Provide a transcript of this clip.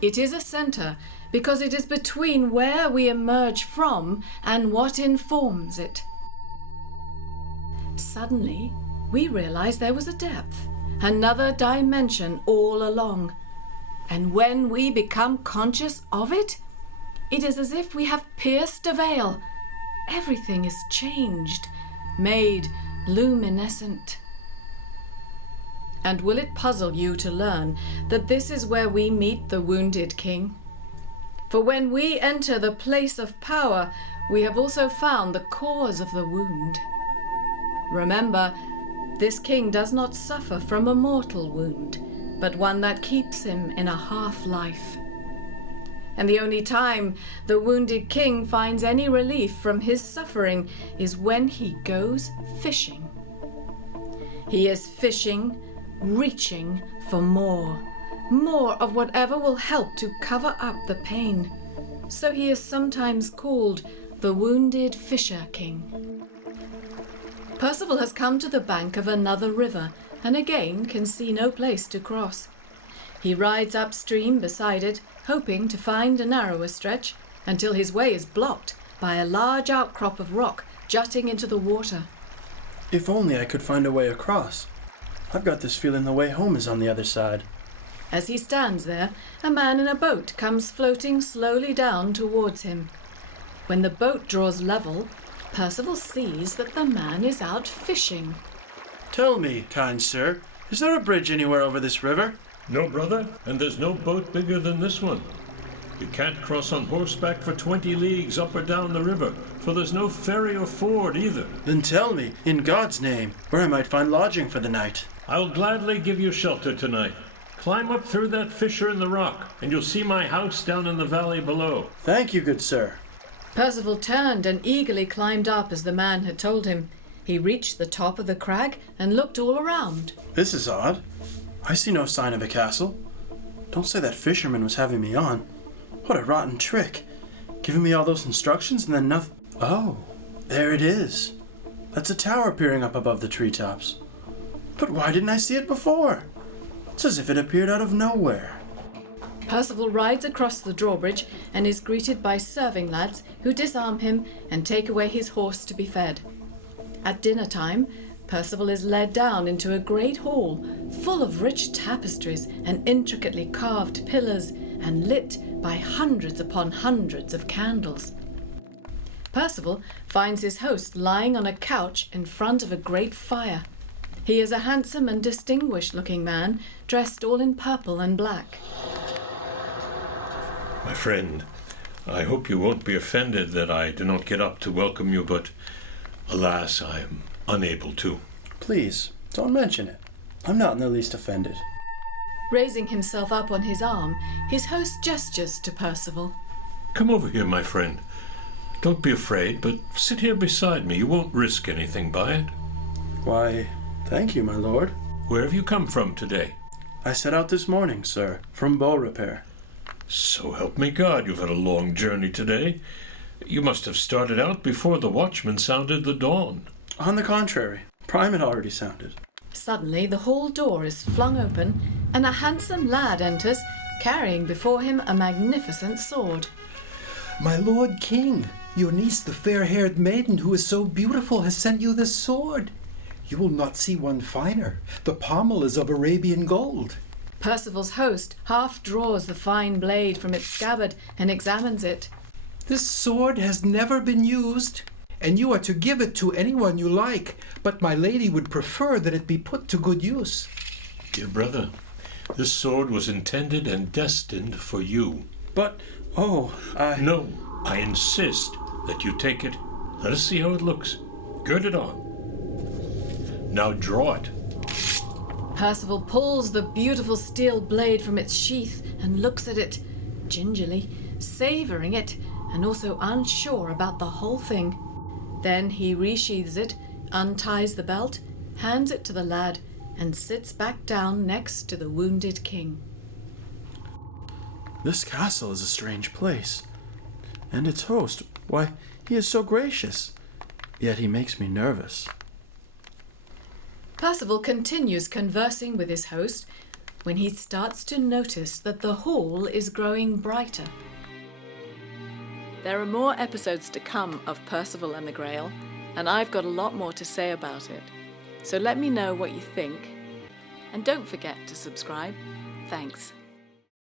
It is a center because it is between where we emerge from and what informs it. Suddenly, we realized there was a depth, another dimension all along. And when we become conscious of it, it is as if we have pierced a veil. Everything is changed, made luminescent. And will it puzzle you to learn that this is where we meet the wounded king? For when we enter the place of power, we have also found the cause of the wound. Remember, this king does not suffer from a mortal wound, but one that keeps him in a half-life. And the only time the wounded king finds any relief from his suffering is when he goes fishing. He is fishing, reaching for more of whatever will help to cover up the pain. So he is sometimes called the Wounded Fisher King. Perceval has come to the bank of another river and again can see no place to cross. He rides upstream beside it, hoping to find a narrower stretch, until his way is blocked by a large outcrop of rock jutting into the water. If only I could find a way across. I've got this feeling the way home is on the other side. As he stands there, a man in a boat comes floating slowly down towards him. When the boat draws level, Perceval sees that the man is out fishing. Tell me, kind sir, is there a bridge anywhere over this river? No, brother, and there's no boat bigger than this one. You can't cross on horseback for 20 leagues up or down the river, for there's no ferry or ford either. Then tell me, in God's name, where I might find lodging for the night. I'll gladly give you shelter tonight. Climb up through that fissure in the rock, and you'll see my house down in the valley below. Thank you, good sir. Perceval turned and eagerly climbed up as the man had told him. He reached the top of the crag and looked all around. This is odd. I see no sign of a castle. Don't say that fisherman was having me on. What a rotten trick. Giving me all those instructions and then nothing. Oh, there it is. That's a tower peering up above the treetops. But why didn't I see it before? It's as if it appeared out of nowhere. Perceval rides across the drawbridge and is greeted by serving lads who disarm him and take away his horse to be fed. At dinner time, Perceval is led down into a great hall full of rich tapestries and intricately carved pillars and lit by hundreds upon hundreds of candles. Perceval finds his host lying on a couch in front of a great fire. He is a handsome and distinguished-looking man, dressed all in purple and black. My friend, I hope you won't be offended that I do not get up to welcome you, but alas, I am unable to. Please, don't mention it. I'm not in the least offended. Raising himself up on his arm, his host gestures to Perceval. Come over here, my friend. Don't be afraid, but sit here beside me. You won't risk anything by it. Why, thank you, my lord. Where have you come from today? I set out this morning, sir, from bow repair. So help me God, you've had a long journey today. You must have started out before the watchman sounded the dawn. On the contrary, prime had already sounded. Suddenly the hall door is flung open and a handsome lad enters, carrying before him a magnificent sword. My lord king, your niece, the fair-haired maiden who is so beautiful, has sent you this sword. You will not see one finer. The pommel is of Arabian gold. Perceval's host half draws the fine blade from its scabbard and examines it. This sword has never been used, and you are to give it to anyone you like, but my lady would prefer that it be put to good use. Dear brother, this sword was intended and destined for you. But, No, I insist that you take it. Let us see how it looks. Gird it on. Now draw it. Perceval pulls the beautiful steel blade from its sheath and looks at it, gingerly, savouring it, and also unsure about the whole thing. Then he resheathes it, unties the belt, hands it to the lad, and sits back down next to the wounded king. this castle is a strange place. And its host, why, he is so gracious. Yet he makes me nervous. Perceval continues conversing with his host when he starts to notice that the hall is growing brighter. There are more episodes to come of Perceval and the Grail, and I've got a lot more to say about it. So let me know what you think, and don't forget to subscribe. Thanks.